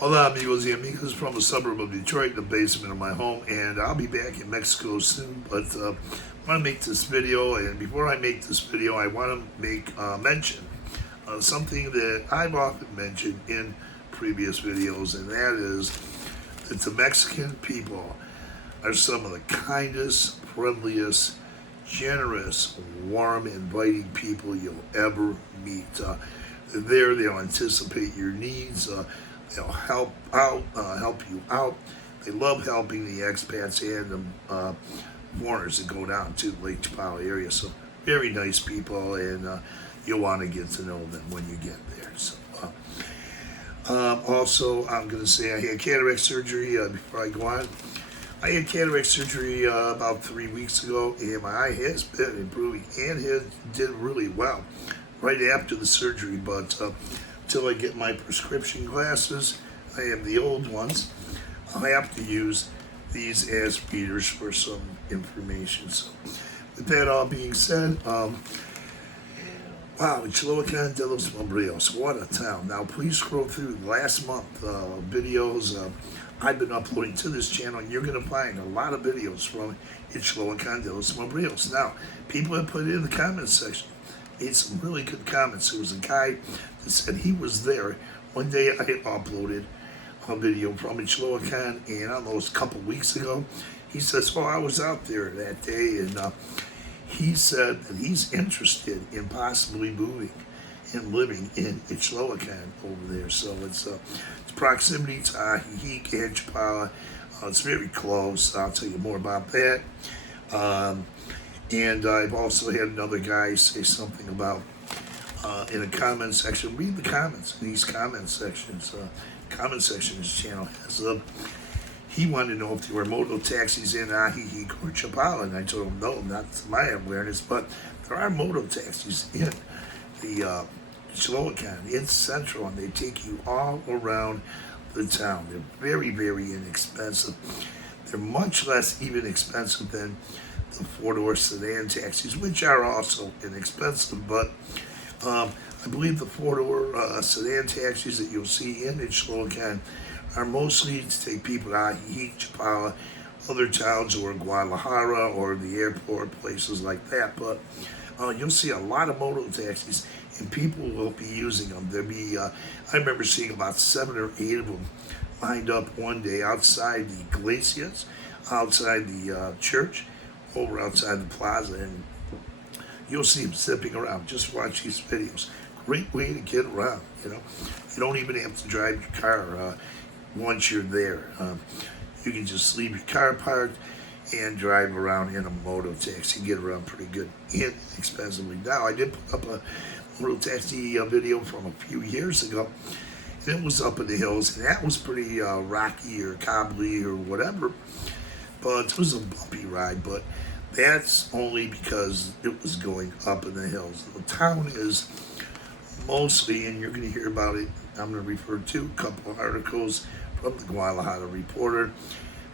Hola amigos y amigas from a suburb of Detroit, the basement of my home, and I'll be back in Mexico soon, but I want to make this video, and before I make this video, I want to make mention something that I've often mentioned in previous videos, and that is that the Mexican people are some of the kindest, friendliest, generous, warm, inviting people you'll ever meet. They're there, they'll anticipate your needs, they'll help you out. They love helping the expats and the foreigners that go down to the Lake Chapala area. So very nice people, and you'll want to get to know them when you get there. So also, I'm going to say I had cataract surgery before I go on. I had cataract surgery about 3 weeks ago, and my eye has been improving and did really well right after the surgery. But until I get my prescription glasses, I have the old ones. I'll have to use these as readers for some information. So, with that all being said, wow, Ixtlahuacán de los Membrillos, what a town. Now, please scroll through last month videos I've been uploading to this channel, and you're going to find a lot of videos from Ixtlahuacán de los Membrillos. Now, people have put it in the comments section, made some really good comments. There was a guy that said he was there. One day I had uploaded a video from Ixtlahuacán, and I don't know, it was a couple weeks ago. He says, I was out there that day, and he said that he's interested in possibly moving and living in Ixtlahuacán over there. So it's proximity to Ajijic and Chapala. It's very close. I'll tell you more about that. And I've also had another guy say something about in a comment section. Read the comments in these comment sections. Comment section of this channel has he wanted to know if there were moto taxis in Ajijic or Chapala, and I told him no, not to my awareness, but there are moto taxis in the Ixtlahuacán. It's central, and they take you all around the town. They're very, very inexpensive. They're much less even expensive than the four-door sedan taxis, which are also inexpensive, but I believe the four-door sedan taxis that you'll see in Ixtlahuacán are mostly to take people to Ajijic, Chapala, other towns, or Guadalajara, or the airport, places like that. But you'll see a lot of moto taxis, and people will be using them. There'll be, I remember seeing about 7 or 8 of them lined up one day outside the Iglesias, outside the church, over outside the plaza, and you'll see them zipping around. Just watch these videos. Great way to get around, you know. You don't even have to drive your car once you're there. You can just leave your car parked and drive around in a moto taxi. Get around pretty good and inexpensively. Now, I did put up a moto taxi video from a few years ago, and it was up in the hills, and that was pretty rocky or cobbly or whatever, but it was a bumpy ride. But that's only because it was going up in the hills. The town is mostly, and you're going to hear about it, I'm going to refer to a couple of articles from the Guadalajara Reporter.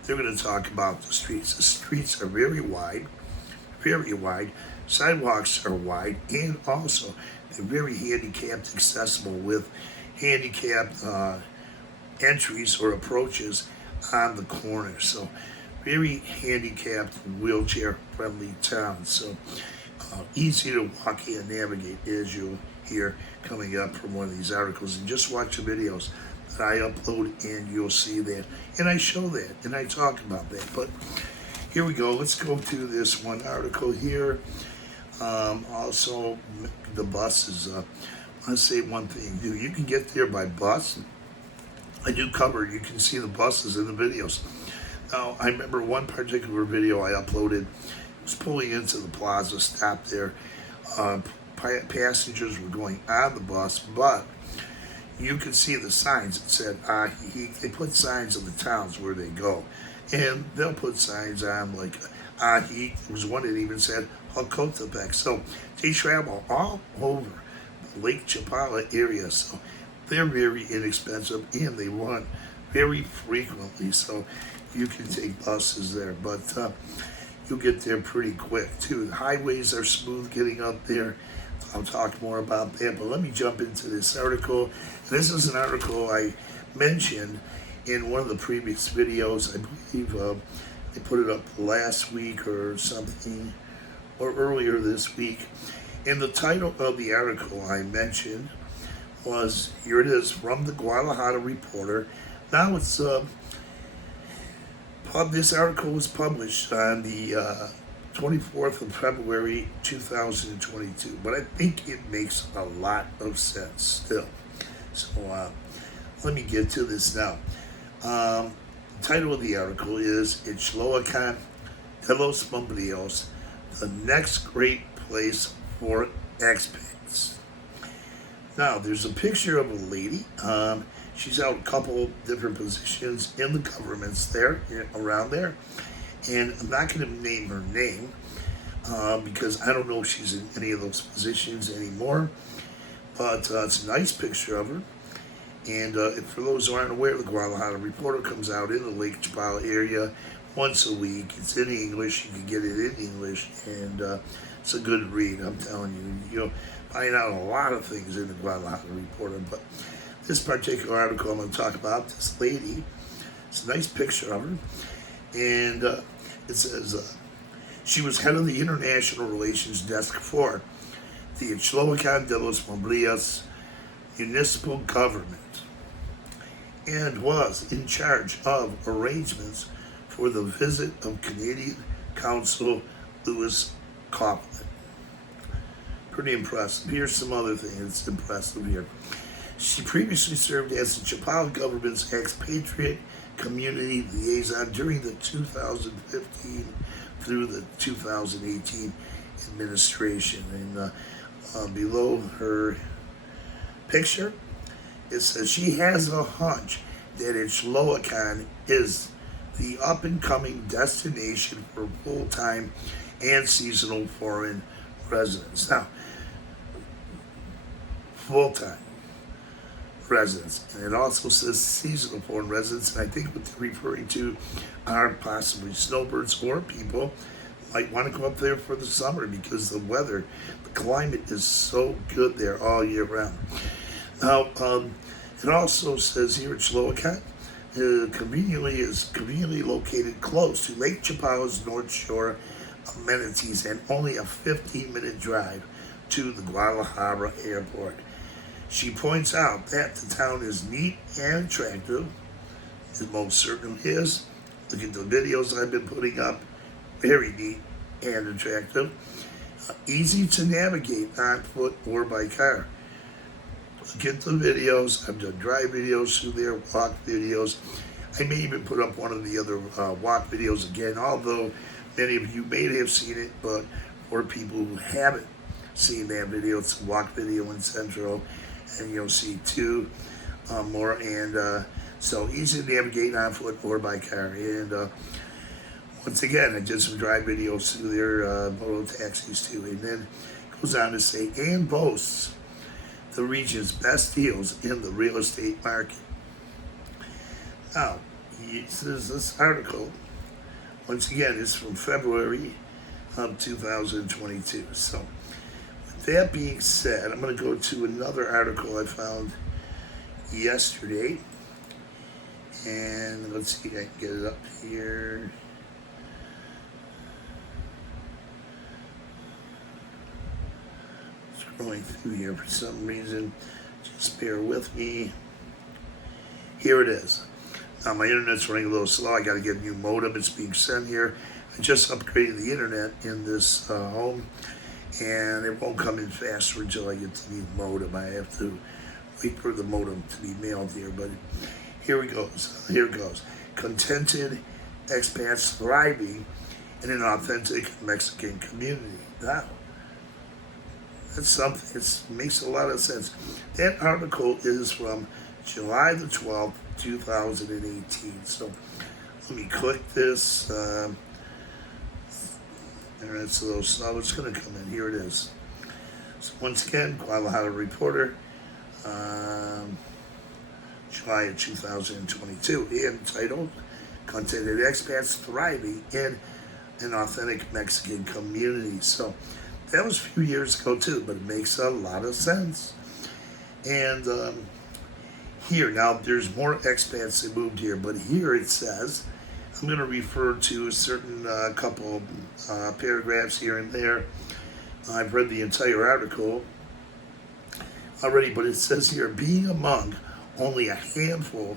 They're going to talk about the streets. The streets are very wide, very wide. Sidewalks are wide, and also they're very handicapped accessible with handicapped entries or approaches on the corners. So very handicapped, wheelchair-friendly town. So easy to walk and navigate, as you'll hear coming up from one of these articles. And just watch the videos that I upload, and you'll see that. And I show that, and I talk about that. But here we go. Let's go to this one article here. Also, the buses. I want to say one thing. You can get there by bus. I do cover it. You can see the buses in the videos. Now, I remember one particular video I uploaded was pulling into the plaza, stopped there. Passengers were going on the bus, but you could see the signs that said Ajijic. They put signs in the towns where they go, and they'll put signs on like Ajijic. There was one that even said Jocotepec. So they travel all over the Lake Chapala area. So they're very inexpensive, and they run very frequently. So you can take buses there, but you'll get there pretty quick too. The highways are smooth getting up there. I'll talk more about that, but let me jump into this article. This is an article I mentioned in one of the previous videos, I believe I put it up last week or something, or earlier this week. And the title of the article I mentioned was, here it is, from the Guadalajara Reporter. Now it's, this article was published on the 24th of February 2022, but I think it makes a lot of sense still. So let me get to this now. The title of the article is Ixtlahuacán de los Membrillos, the next great place for expats. Now, there's a picture of a lady. She's held a couple different positions in the governments there, around there. And I'm not going to name her name because I don't know if she's in any of those positions anymore. But it's a nice picture of her. And for those who aren't aware, the Guadalajara Reporter comes out in the Lake Chapala area once a week. It's in English. You can get it in English. And it's a good read, I'm telling you. You'll find out a lot of things in the Guadalajara Reporter. But this particular article I'm going to talk about, this lady, it's a nice picture of her. And it says, she was head of the International Relations Desk for the Ixtlahuacán de los Membrillos municipal government and was in charge of arrangements for the visit of Canadian Consul Louis Copeland. Pretty impressive. Here's some other things impressive here. She previously served as the Chapala government's expatriate community liaison during the 2015 through the 2018 administration. And below her picture, it says she has a hunch that Ixtlahuacán is the up-and-coming destination for full-time and seasonal foreign residents. Now, full-time residents, and it also says seasonal foreign residents, and I think what they're referring to are possibly snowbirds or people might want to go up there for the summer because the weather, the climate is so good there all year round. Now, it also says here at Ixtlahuacán, conveniently located close to Lake Chapala's North Shore amenities and only a 15-minute drive to the Guadalajara airport. She points out that the town is neat and attractive. It most certainly is. Look at the videos I've been putting up. Very neat and attractive. Easy to navigate on foot or by car. Look at the videos. I've done drive videos through there, walk videos. I may even put up one of the other walk videos again, although many of you may have seen it, but for people who haven't seen that video, it's a walk video in Central, and you'll see two more. And so easy to navigate on foot or by car. And once again, I did some drive videos through their moto taxis too. And then it goes on to say, and boasts the region's best deals in the real estate market. Now, this article, once again, is from February of 2022. So, with that being said, I'm going to go to another article I found yesterday. And let's see if I can get it up here. Scrolling through here for some reason. Just bear with me. Here it is. Now my internet's running a little slow. I got to get a new modem. It's being sent here. I just upgraded the internet in this home, and it won't come in faster until I get the new modem. I have to wait for the modem to be mailed here, but here it goes. Here it goes. Contented expats thriving in an authentic Mexican community. Now, that's something. It makes a lot of sense. That article is from July the 12th, 2018. So let me click this. It's a little slow. It's going to come in. Here it is. So once again, Guadalajara Reporter, July of 2022, entitled Contented Expats Thriving in an Authentic Mexican Community. So that was a few years ago too, but it makes a lot of sense. And here, now there's more expats that moved here, but here it says, I'm going to refer to a certain couple paragraphs here and there. I've read the entire article already, but it says here, being among only a handful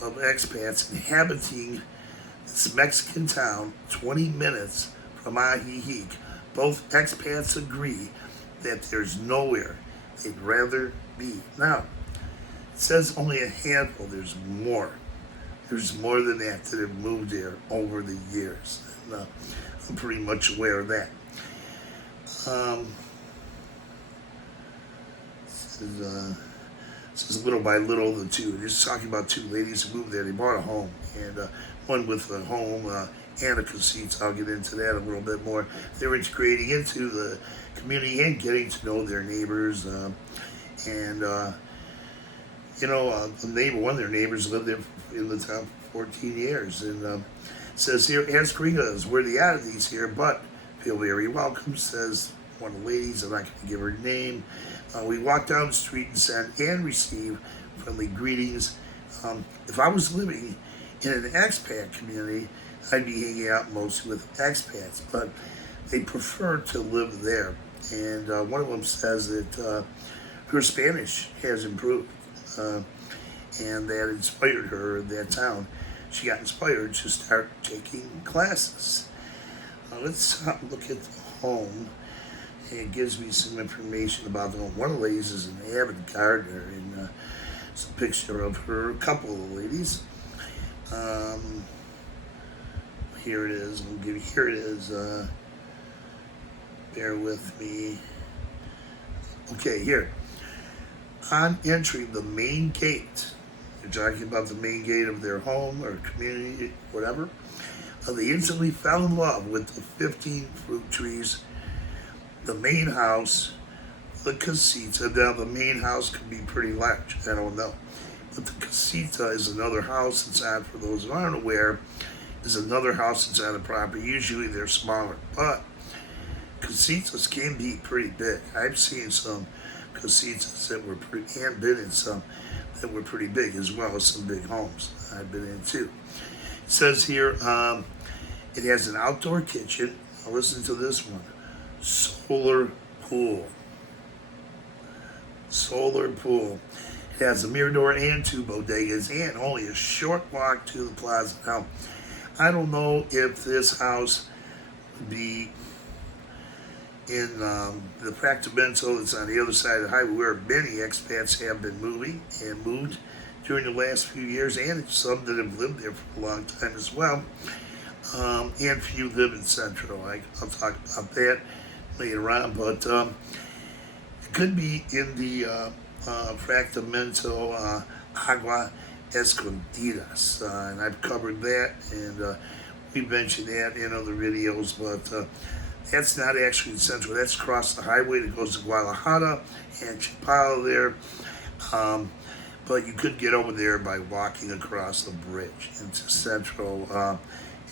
of expats inhabiting this Mexican town 20 minutes from Ajijic, both expats agree that there's nowhere they'd rather be. Now, it says only a handful, there's more. There's more than that have moved there over the years. And, I'm pretty much aware of that. This is little by little, the two. Just talking about two ladies who moved there. They bought a home, and one with a home and a casita. I'll get into that a little bit more. They were integrating into the community and getting to know their neighbors. One of their neighbors lived there in the town for 14 years. And it says here, as gringos, we're the oddities here, but feel very welcome, says one of the ladies. I'm not going to give her name. We walk down the street and send and receive friendly greetings. If I was living in an expat community, I'd be hanging out mostly with expats, but they prefer to live there. And one of them says that her Spanish has improved, and that inspired her in that town. She got inspired to start taking classes. Let's look at the home. It gives me some information about the home. One of the ladies is an avid gardener, and it's a picture of her, a couple of the ladies. Here it is. Here it is. Bear with me. Okay, here. On entering the main gate, you're talking about the main gate of their home or community, whatever, they instantly fell in love with the 15 fruit trees, the main house, the casita. Now, the main house can be pretty large, I don't know. But the casita is another house that's on, for those who aren't aware, is another house that's on the property. Usually they're smaller, but casitas can be pretty big. I've seen some casitas that were pretty, and been in some that were pretty big, as well as some big homes I've been in too. It says here, it has an outdoor kitchen. Now listen to this one. Solar pool. Solar pool. It has a mirador and 2 bodegas and only a short walk to the plaza. Now, I don't know if this house would be in the Fractamento that's on the other side of the highway, where many expats have been moving and moved during the last few years, and some that have lived there for a long time as well. And few live in Central. I'll talk about that later on, but it could be in the Fractamento Agua Escondidas, and I've covered that, and we mentioned that in other videos, but that's not actually in Central. That's across the highway that goes to Guadalajara and Chapala there, but you could get over there by walking across the bridge into Central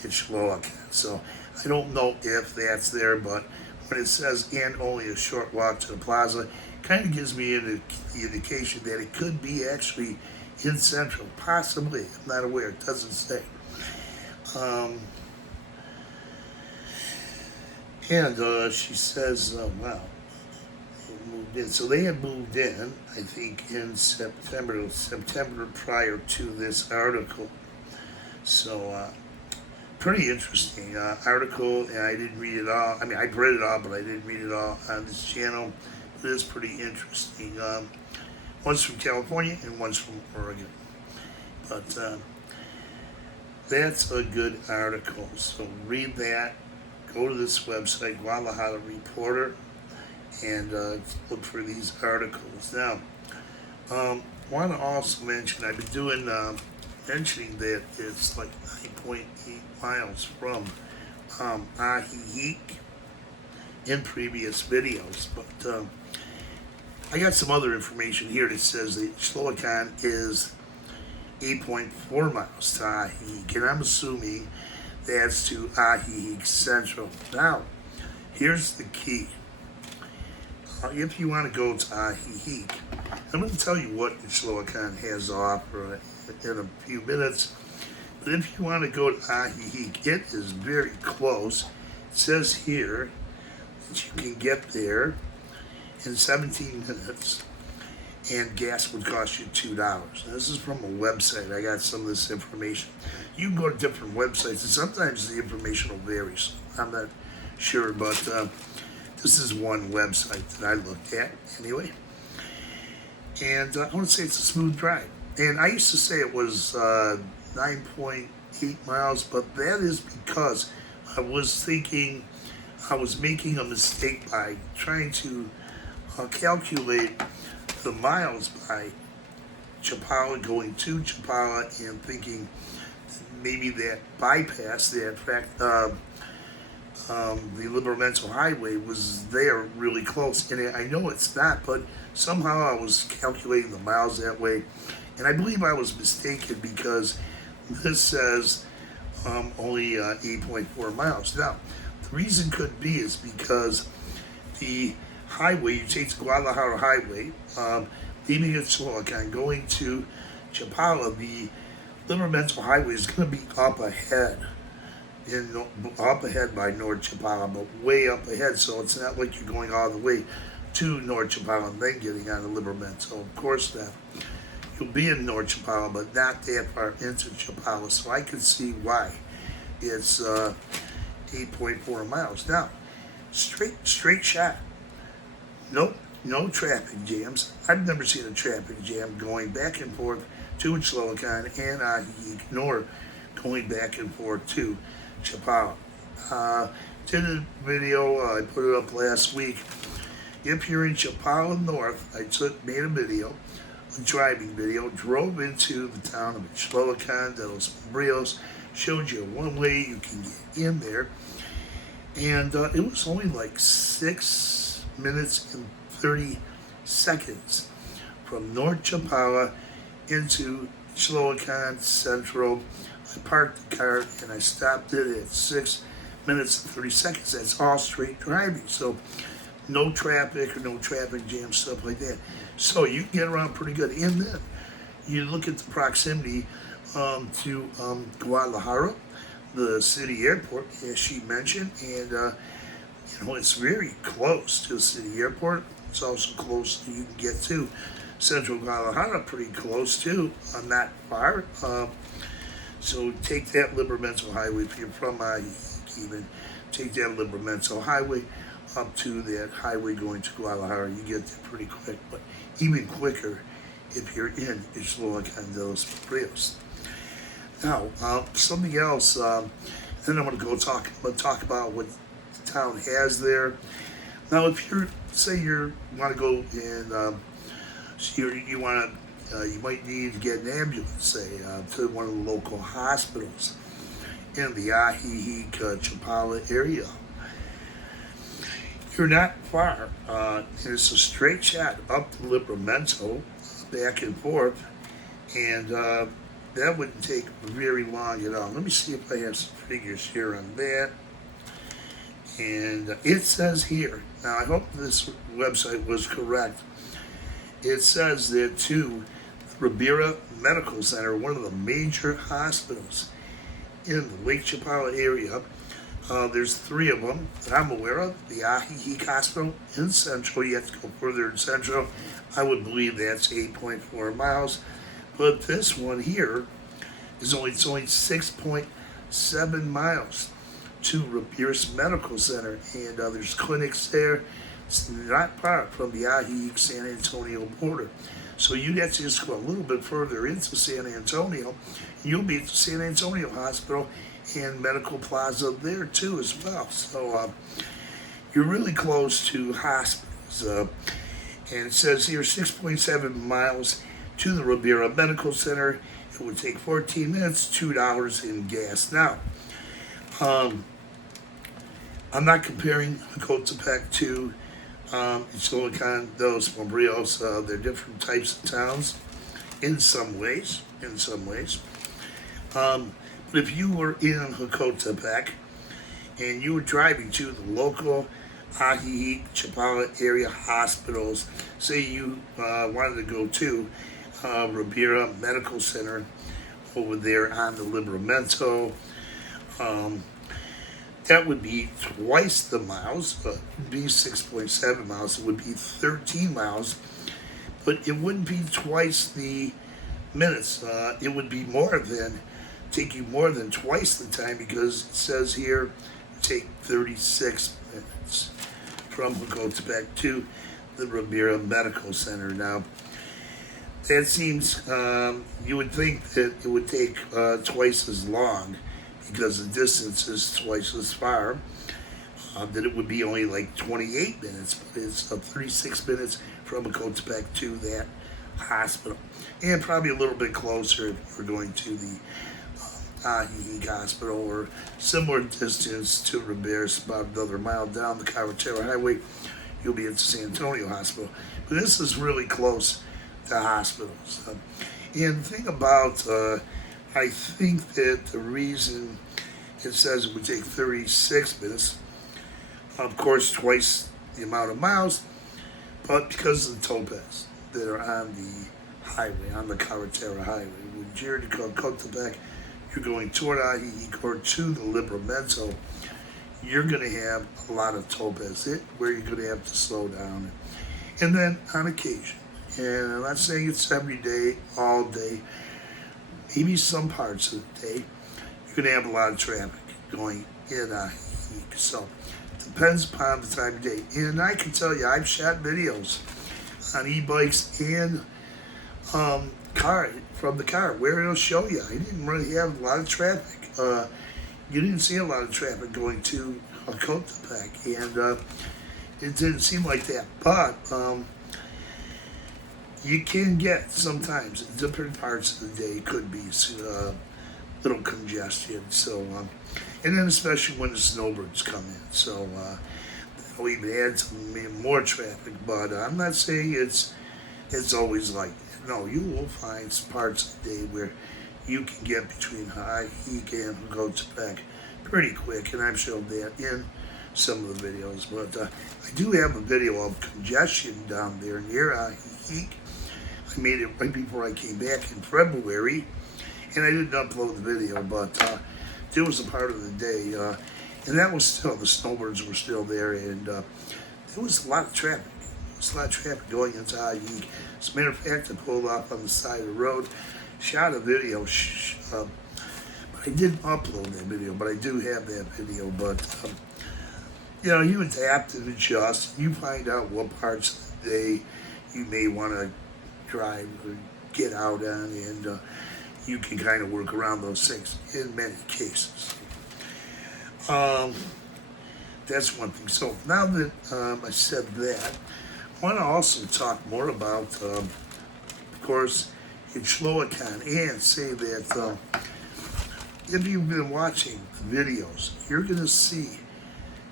Ixtlahuacán. So I don't know if that's there, but when it says and only a short walk to the plaza, kind of gives me the indication that it could be actually in Central, possibly. I'm not aware. It doesn't say. And she says, wow, they moved in. So they had moved in, I think, in September prior to this article. So pretty interesting article, and I didn't read it all. I mean, I read it all, but I didn't read it all on this channel. It is pretty interesting. One's from California and one's from Oregon. But that's a good article. So read that. Go to this website, Guadalajara Reporter, and look for these articles. Now, want to also mention, I've been doing, mentioning that it's like 9.8 miles from Ajijic in previous videos, but I got some other information here that says that Ixtlahuacán is 8.4 miles to Ajijic, and I'm assuming that's to Ajijic Central. Now, here's the key. If you want to go to Ajijic, I'm going to tell you what Ixtlahuacán has to offer in a few minutes. But if you want to go to Ajijic, it is very close. It says here that you can get there in 17 minutes, and gas would cost you $2. Now, this is from a website. I got some of this information. You can go to different websites, and sometimes the information will vary. So I'm not sure, but this is one website that I looked at anyway. And I want to say it's a smooth drive. And I used to say it was 9.8 miles, but that is because I was thinking I was making a mistake by trying to calculate the miles by Chapala, going to Chapala, and thinking maybe that bypass, that fact, the Libramento Highway was there really close. And I know it's not, but somehow I was calculating the miles that way. And I believe I was mistaken because this says only 8.4 miles. Now, the reason could be is because the highway, you take the Guadalajara Highway, leaving Ixtlahuacán, going to Chapala, the Libramento Highway is going to be up ahead, up ahead by North Chapala, but way up ahead, so it's not like you're going all the way to North Chapala and then getting on the Libramento. Of course, that you'll be in North Chapala, but not that far into Chapala, so I can see why it's 8.4 miles. Now, straight shot. Nope, no traffic jams. I've never seen a traffic jam going back and forth to Ixtlahuacán and Ajijic, nor going back and forth to Chapala. Did a video, I put it up last week. If you're in Chapala North, I made a video, a driving video, drove into the town of Ixtlahuacán de los Membrillos, showed you one way you can get in there, and it was only like 6 minutes and 30 seconds from North Chapala into Ixtlahuacán Central. I parked the car and I stopped it at 6 minutes and 30 seconds. That's all straight driving. So no traffic or no traffic jam, stuff like that. So you can get around pretty good. And then you look at the proximity to Guadalajara, the city airport, as she mentioned, and it's very close to the city airport. It's also close you can get to Central Guadalajara, pretty close too, not far. So take that Libramento Highway, if you're from even, take that Libramento Highway up to that highway going to Guadalajara. You get there pretty quick, but even quicker if you're in Ixtlahuacán de los Membrillos. Now, something else, then I'm going to talk about what the town has there. Now, if you're, say you want to go and you might need to get an ambulance, say, to one of the local hospitals in the Ajijic, Chapala area. You're not far. It's a straight shot up to Libramento, back and forth, and that wouldn't take very long at all. Let me see if I have some figures here on that. And it says here, now I hope this website was correct. It says that to Ribera Medical Center, one of the major hospitals in the Lake Chapala area, there's 3 of them that I'm aware of. The Ajijic Hospital in Central, you have to go further in Central. I would believe that's 8.4 miles. But this one here is only 6.7 miles to Ribera Medical Center, and there's clinics there. It's not far from the Ajijic San Antonio border. So you get to just go a little bit further into San Antonio, and you'll be at the San Antonio Hospital and Medical Plaza there too as well. So you're really close to hospitals. And it says here 6.7 miles to the Ribera Medical Center. It would take 14 minutes, $2 in gas. Now, I'm not comparing Cotepec to Ixtlahuacán de los Membrillos. They're different types of towns in some ways. But if you were in Cotepec and you were driving to the local Ajijic, Chapala area hospitals. Say you wanted to go to Ribera Medical Center over there on the Libramento. Um, that would be twice the miles. It would be 6.7 miles. It would be 13 miles, but it wouldn't be twice the minutes. It would be take you more than twice the time, because it says here take 36 minutes from Hocotepec to the Ribera Medical Center. Now, that seems, you would think that it would take twice as long, because the distance is twice as far, that it would be only like 28 minutes, but it's 36 minutes from Hocotepec to that hospital. And probably a little bit closer if you're going to the Ajijic Hospital, or similar distance to Ribera, about another mile down the Carretera Highway, you'll be at the San Antonio Hospital. But this is really close to hospitals. And the thing about, I think that the reason it says it would take 36 minutes, of course, twice the amount of miles, but because of the topaz that are on the highway, on the Carretera Highway. When you're to Hocotepec, you're going toward Ajijic or to the Libramento, you're going to have a lot of topaz where you're going to have to slow down. And then on occasion, and I'm not saying it's every day, all day, maybe some parts of the day, you're going to have a lot of traffic going in Ajijic. So it depends upon the time of day. And I can tell you, I've shot videos on e-bikes and from the car, where it'll show you. I didn't really have a lot of traffic. You didn't see a lot of traffic going to Hocotepec, and it didn't seem like that. But you can get sometimes different parts of the day could be little congestion. So, and then especially when the snowbirds come in, so that'll even add some more traffic. But I'm not saying it's always like that. No, you will find some parts of the day where you can get between Ajijic and Hocotepec pretty quick, and I've showed that in some of the videos. But I do have a video of congestion down there near Ajijic. I made it right before I came back in February, and I didn't upload the video, but it was a part of the day, and that was still, the snowbirds were still there, and there was a lot of traffic. There's a lot of traffic going into Ajijic. As a matter of fact, I pulled off on the side of the road, shot a video, but I didn't upload that video, but I do have that video. But, you adapt and adjust. You find out what parts of the day you may want to drive or get out on, and you can kind of work around those things in many cases. That's one thing. So now that I said that, I want to also talk more about, of course, Ixtlahuacán, and say that if you've been watching the videos, you're going to see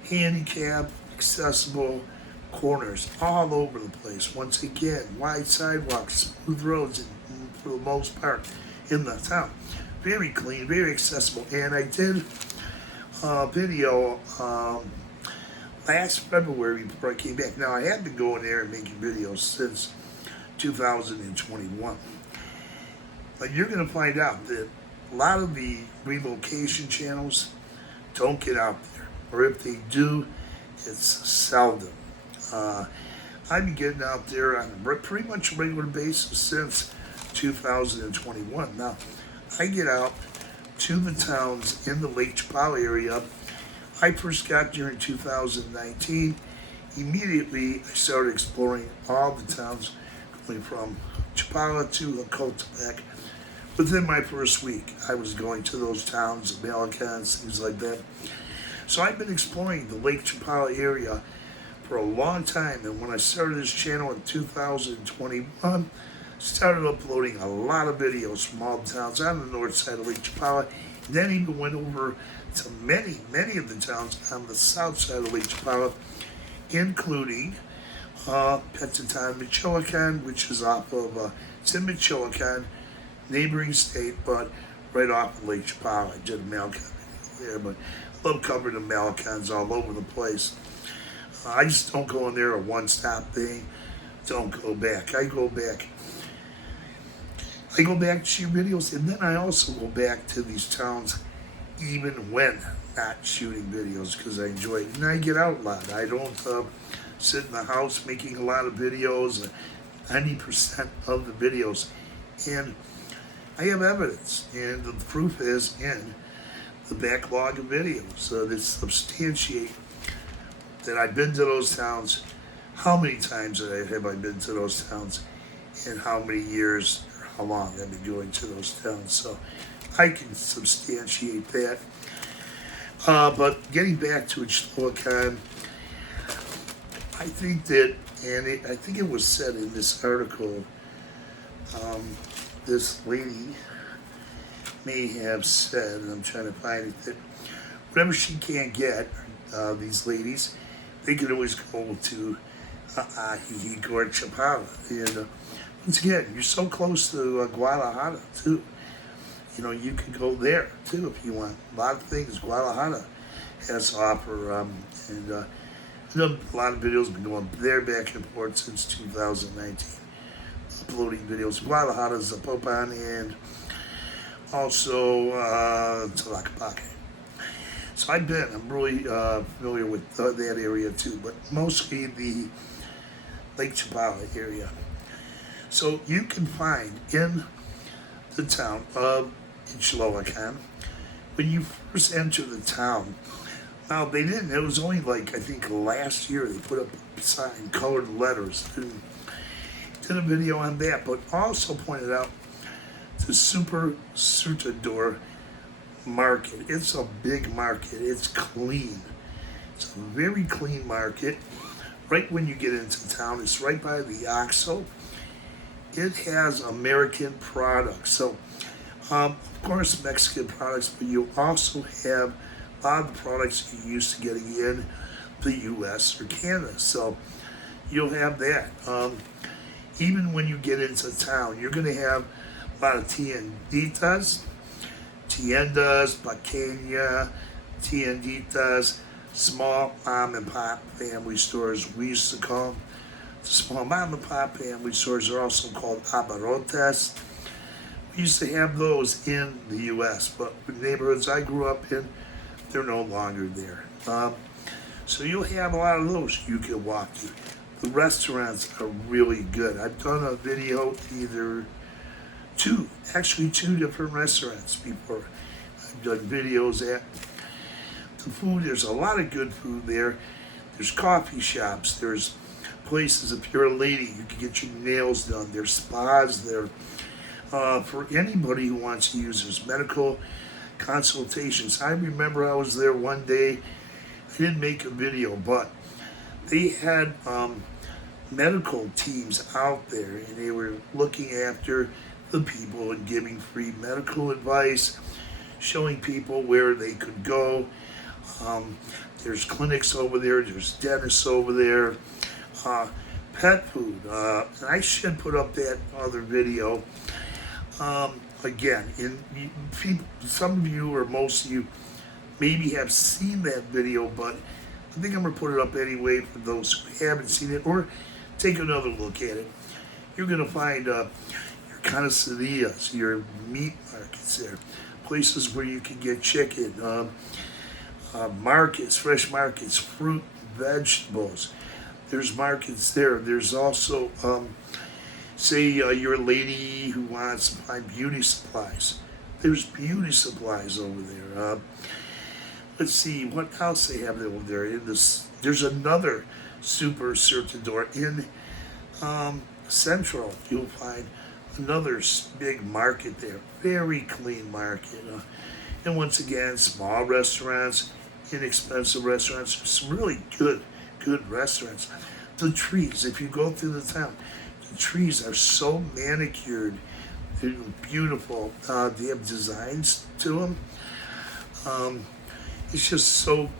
handicapped, accessible corners all over the place. Once again, wide sidewalks, smooth roads, and for the most part in the town. Very clean, very accessible. And I did a video last February before I came back. Now, I have been going there and making videos since 2021. But you're going to find out that a lot of the relocation channels don't get out there. Or if they do, it's seldom. I've been getting out there on a pretty much regular basis since 2021. Now, I get out to the towns in the Lake Chapala area. I first got there in 2019. Immediately, I started exploring all the towns going from Chapala to Hocotepec. Within my first week, I was going to those towns, Malicans, things like that. So I've been exploring the Lake Chapala area for a long time, and when I started this channel in 2021, started uploading a lot of videos from all the towns on the north side of Lake Chapala, and then even went over to many of the towns on the south side of Lake Chapala, including Petitán, Michoacán, which is off of, it's in Michoacán, neighboring state, but right off of Lake Chapala. I did a Malacan there, but I love covering the Malacans all over the place. I just don't go in there a one-stop thing. Don't go back. I go back to shoot videos, and then I also go back to these towns even when not shooting videos because I enjoy it. And I get out a lot. I don't sit in the house making a lot of videos, 90% of the videos. And I have evidence, and the proof is in the backlog of videos that substantiate that I've been to those towns. How many times have I been to those towns, and how many years or how long I've been going to those towns? So I can substantiate that. But getting back to Ixtlahuacán, I think that, and I think it was said in this article, this lady may have said, and I'm trying to find it, that whatever she can't get, these ladies, they can always go to Ajijic or Chapala. And once again, you're so close to Guadalajara too. You know, you can go there too if you want. A lot of things Guadalajara has to offer, and a lot of videos have been going there back and forth since 2019. Uploading videos. Guadalajara, Zapopan, and also Ixtlahuacán. So I'm really familiar with that area too, but mostly the Lake Chapala area. So you can find in the town of Ixtlahuacán, when you first enter the town, now they didn't, it was only like, I think last year they put up a sign, colored letters, and did a video on that, but also pointed out the Super Surtidor market. It's a big market, it's clean. It's a very clean market. Right when you get into town, it's right by the OXXO. It has American products. So, of course, Mexican products, but you also have a lot of the products you're used to getting in the US or Canada. So, you'll have that. Even when you get into town, you're going to have a lot of tienditas, pequeña, tienditas, small mom and pop family stores. We used to call them small mom and pop family stores. Are also called abarrotes. We used to have those in the U.S., but the neighborhoods I grew up in, they're no longer there. So you'll have a lot of those you can walk to. The restaurants are really good. I've done a video, two different restaurants before. I've done videos at the food. There's a lot of good food there. There's coffee shops. There's places, if you're a lady, you can get your nails done. There's spas there. For anybody who wants to use, there's medical consultations. I remember I was there one day. I didn't make a video, but they had medical teams out there, and they were looking after the people and giving free medical advice, showing people where they could go. There's clinics over there, there's dentists over there, pet food. And I should put up that other video. Again, some of you or most of you maybe have seen that video, but I think I'm going to put it up anyway for those who haven't seen it, or take another look at it. You're going to find your carnicerias, your meat markets there, places where you can get chicken, markets, fresh markets, fruit, vegetables. There's markets there. There's also, say you're a lady who wants to find beauty supplies. There's beauty supplies over there. Let's see, what else they have over there. There's another Super Surtidor in Central. You'll find another big market there. Very clean market. And once again, small restaurants, inexpensive restaurants. It's really good restaurants. The trees, if you go through the town, the trees are so manicured. They're beautiful. They have designs to them. It's just so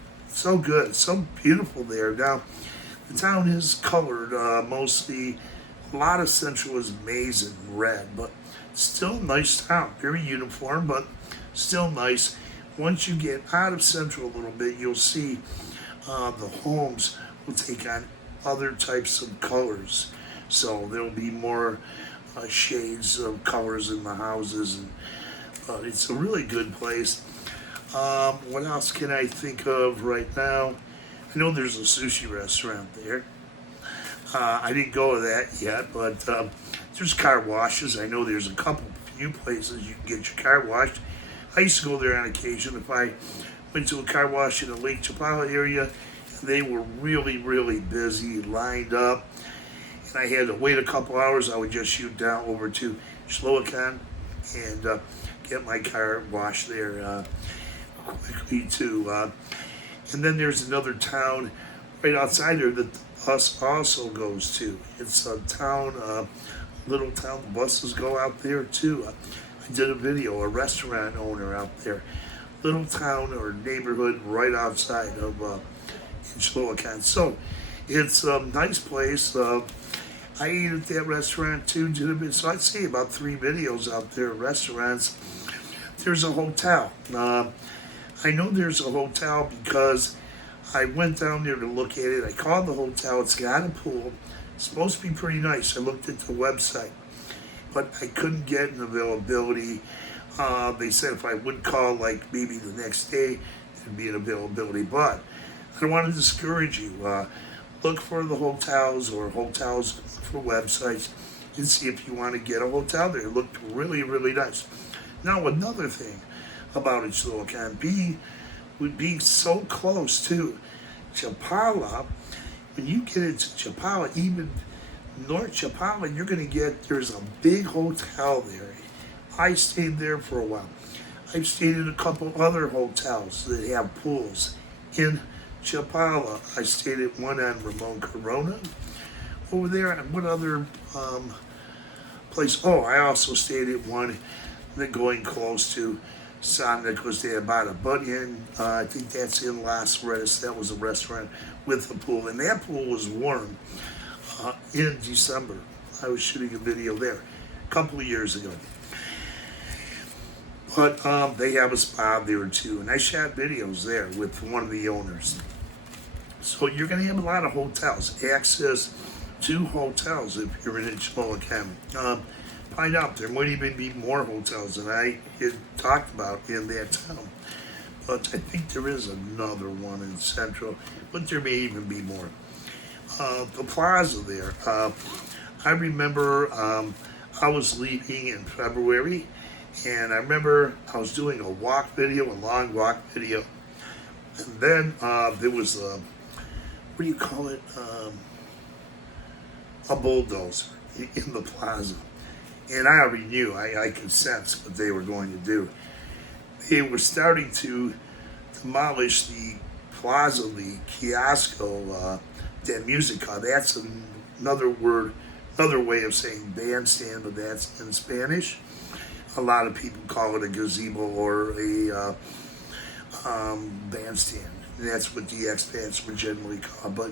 good, so beautiful there. Now, the town is colored mostly. A lot of Central is maize and red, but still a nice town. Very uniform, but still nice. Once you get out of Central a little bit, you'll see the homes will take on other types of colors. So there'll be more shades of colors in the houses, and it's a really good place. What else can I think of right now? I know there's a sushi restaurant there. I didn't go to that yet, but there's car washes. I know there's a few places you can get your car washed. I used to go there on occasion if I went to a car wash in the Lake Chapala area. They were really, really busy, lined up, and I had to wait a couple hours. I would just shoot down over to Ixtlahuacán and get my car washed there quickly too. And then there's another town right outside there that the bus also goes to. It's a town, little town. The buses go out there too. I did a video, a restaurant owner out there, little town or neighborhood right outside of Ixtlahuacán. So it's a nice place. I ate at that restaurant too, did a bit. So I'd say about 3 videos out there, restaurants. There's a hotel. I know there's a hotel because I went down there to look at it. I called the hotel. It's got a pool. It's supposed to be pretty nice. I looked at the website, but I couldn't get an availability. They said if I would call like maybe the next day, there'd be an availability. But I don't want to discourage you. Look for the hotels or hotels for websites and see if you want to get a hotel there. It looked really, really nice. Now, another thing about Ixtlahuacán, being so close to Chapala, when you get into Chapala, even North Chapala, you're going to there's a big hotel there. I stayed there for a while. I've stayed in a couple other hotels that have pools in Chapala. I stayed at one on Ramon Corona over there. And what other place? Oh, I also stayed at one that going close to San Nicolas de Abada. But I think that's in Las Redes. That was a restaurant with a pool. And that pool was warm in December. I was shooting a video there a couple of years ago. But they have a spa there too. And I shot videos there with one of the owners. So you're going to have a lot of hotels, access to hotels if you're in Ixtlahuacán. Find out, there might even be more hotels than I had talked about in that town. But I think there is another one in Central, but there may even be more. The plaza there, I remember I was leaving in February, and I remember I was doing a long walk video, and then there was what do you call it, a bulldozer in the plaza. And I already knew, I could sense what they were going to do. They were starting to demolish the plaza, the kiosco, de musica. That's another way of saying bandstand, but that's in Spanish. A lot of people call it a gazebo or a bandstand. And that's what the expats were generally called. But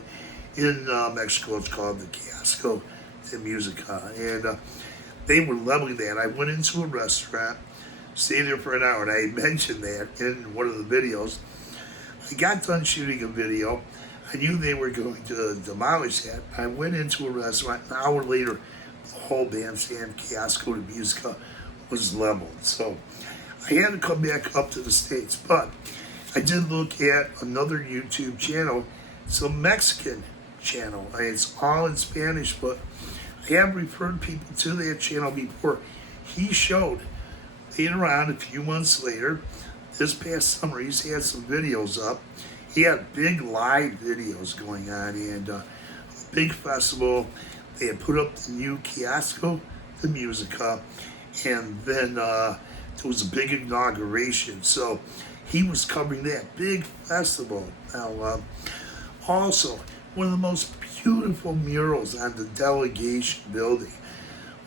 in Mexico, it's called the kiosco de musica. And they were leveling that. I went into a restaurant, stayed there for an hour, and I mentioned that in one of the videos. I got done shooting a video. I knew they were going to demolish that. I went into a restaurant. An hour later, the whole bandstand, kiosco de musica, was leveled. So I had to come back up to the States. But I did look at another YouTube channel. It's a Mexican channel. It's all in Spanish, but I have referred people to that channel before. He showed later on, a few months later, this past summer, he's had some videos up. He had big live videos going on, and a big festival. They had put up the new kiosco de musica, and then there was a big inauguration. So he was covering that big festival. Now, also, one of the most beautiful murals on the delegation building.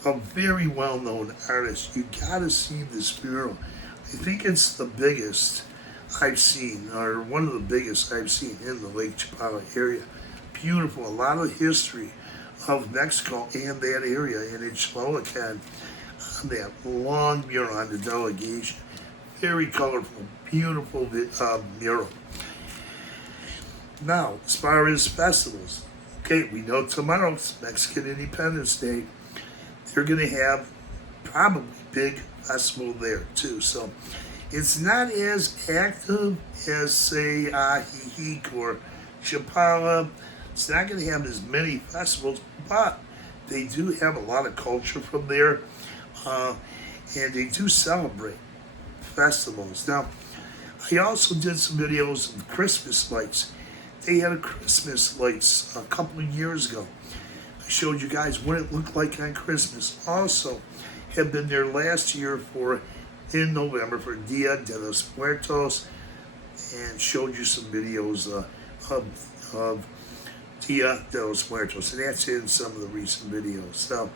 A very well-known artist. You gotta see this mural. I think it's the biggest I've seen, or one of the biggest I've seen in the Lake Chapala area. Beautiful, a lot of history of Mexico and that area in Ixtlahuacán on that long mural on the delegation. Very colorful, beautiful mural. Now, as far as festivals, okay, we know tomorrow's Mexican Independence Day. They're going to have probably big festival there too. So it's not as active as, say, Ajijic or Chapala. It's not going to have as many festivals, but they do have a lot of culture from there, and they do celebrate festivals. Now, I also did some videos of Christmas lights. They had a Christmas lights a couple of years ago. I showed you guys what it looked like on Christmas. Also, have been there last year in November for Dia de los Muertos, and showed you some videos of Dia de los Muertos, and that's in some of the recent videos. So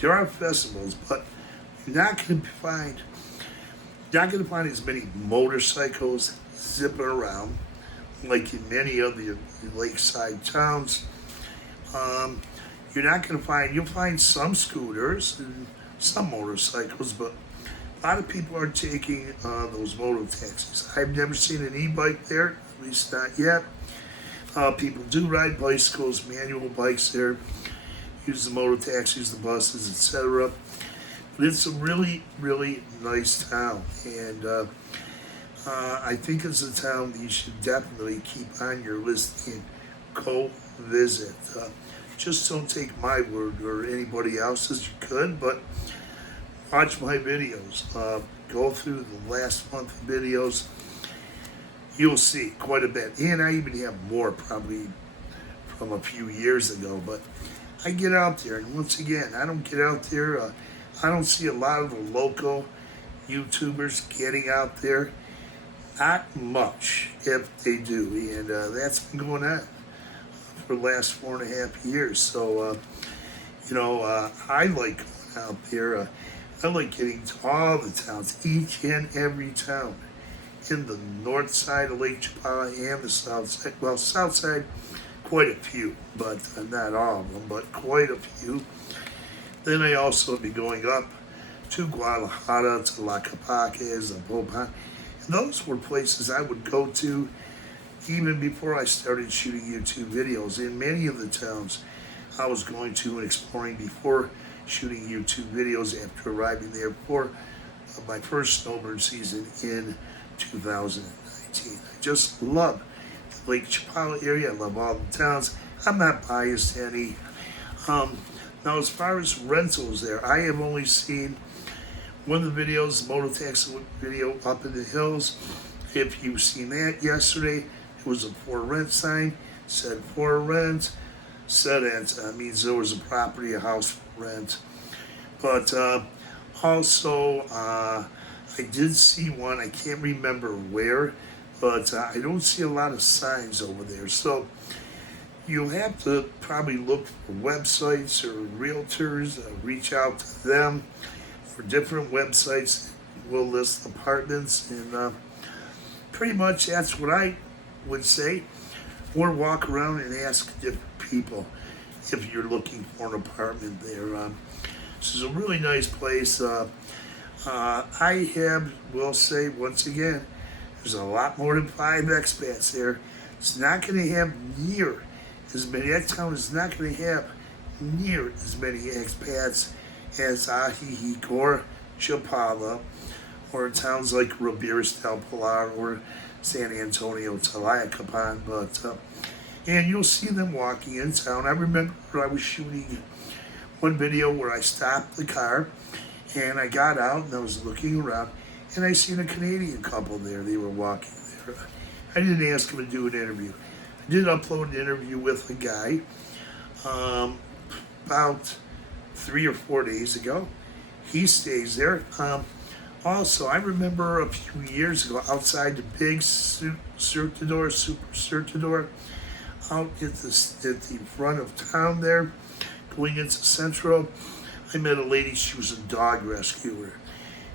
there are festivals, but you're not going to find as many motorcycles zipping around like in many of the lakeside towns. You're not going to find, you'll find some scooters and some motorcycles, but a lot of people are taking those motor taxis. I've never seen an e-bike there, at least not yet. People do ride bicycles, manual bikes there, use the motor taxis, the buses, etc. But it's a really, really nice town, and I think it's a town that you should definitely keep on your list and go visit. Just don't take my word or anybody else's. You could, but watch my videos. Go through the last month of videos. You'll see quite a bit. And I even have more probably from a few years ago. But I get out there, and once again, I don't get out there. I don't see a lot of the local YouTubers getting out there. Not much, if they do. And that's been going on for the last 4.5 years. So, I like going out there. I like getting to all the towns, each and every town in the north side of Lake Chapala and the south side. Well, south side, quite a few, but not all of them, but quite a few. Then I also be going up to Guadalajara, to La Capaques, Zapopan. And those were places I would go to even before I started shooting YouTube videos. In many of the towns I was going to and exploring before shooting YouTube videos after arriving there for my first snowbird season in 2019. I just love the Lake Chapala area. I love all the towns. I'm not biased to any. Now, as far as rentals there, I have only seen one of the videos, the motor taxi video up in the hills. If you've seen that yesterday, it was a for rent sign, said for rent, said that means there was a property, a house for rent. But also, I did see one, I can't remember where, but I don't see a lot of signs over there. So you'll have to probably look for websites or realtors, reach out to them for different websites. Will list apartments, and pretty much that's what I would say. Or walk around and ask different people if you're looking for an apartment there. This is a really nice place. Will say once again, there's a lot more than 5 expats there. It's not going to have near as many. That town is not going to have near as many expats as Ajijic or Chapala, or towns like Ramirez del Pilar or San Antonio, Ixtlahuacán, but and you'll see them walking in town. I remember I was shooting one video where I stopped the car and I got out and I was looking around and I seen a Canadian couple there. They were walking there. I didn't ask them to do an interview. I did upload an interview with a guy about 3 or 4 days ago. He stays there. Also, I remember a few years ago outside the big Super Surtidor, out at the front of town there, going into Central, I met a lady. She was a dog rescuer.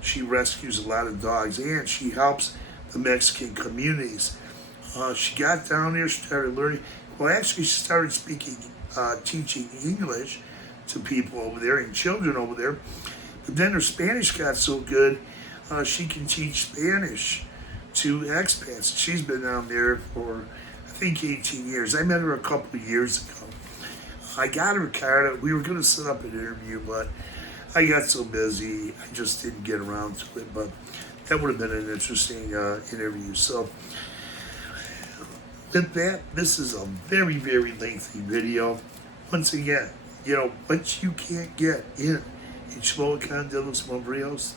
She rescues a lot of dogs, and she helps the Mexican communities. She got down there, started learning. Well, actually, she started teaching English to people over there and children over there. But then her Spanish got so good, she can teach Spanish to Expats. She's been down there for, I think, 18 years. I met her a couple of years ago. I got her card. We were going to set up an interview, but I got so busy, I just didn't get around to it. But that would have been an interesting interview. So with that, this is a very, very lengthy video. Once again, what you can't get in Ixtlahuacán de los Membrillos,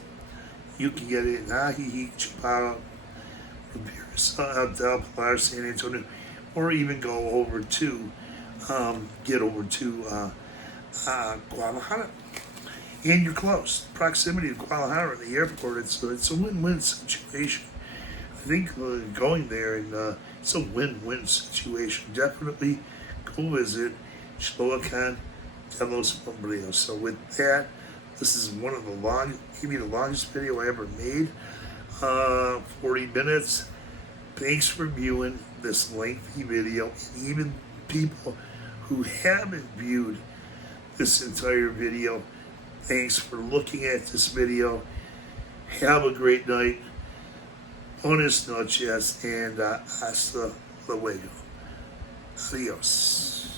you can get it in Ajijic, Chapala, Del Pilar, San Antonio, or even go over to, get over to Guadalajara. And you're close. Proximity to Guadalajara, the airport, it's a win-win situation. I think going there, and it's a win-win situation. Definitely go visit Ixtlahuacán de los Membrillos. So with that, this is one of the maybe the longest video I ever made. 40 minutes. Thanks for viewing this lengthy video. And even people who haven't viewed this entire video, thanks for looking at this video. Have a great night. Buenas noches and hasta luego. Adios.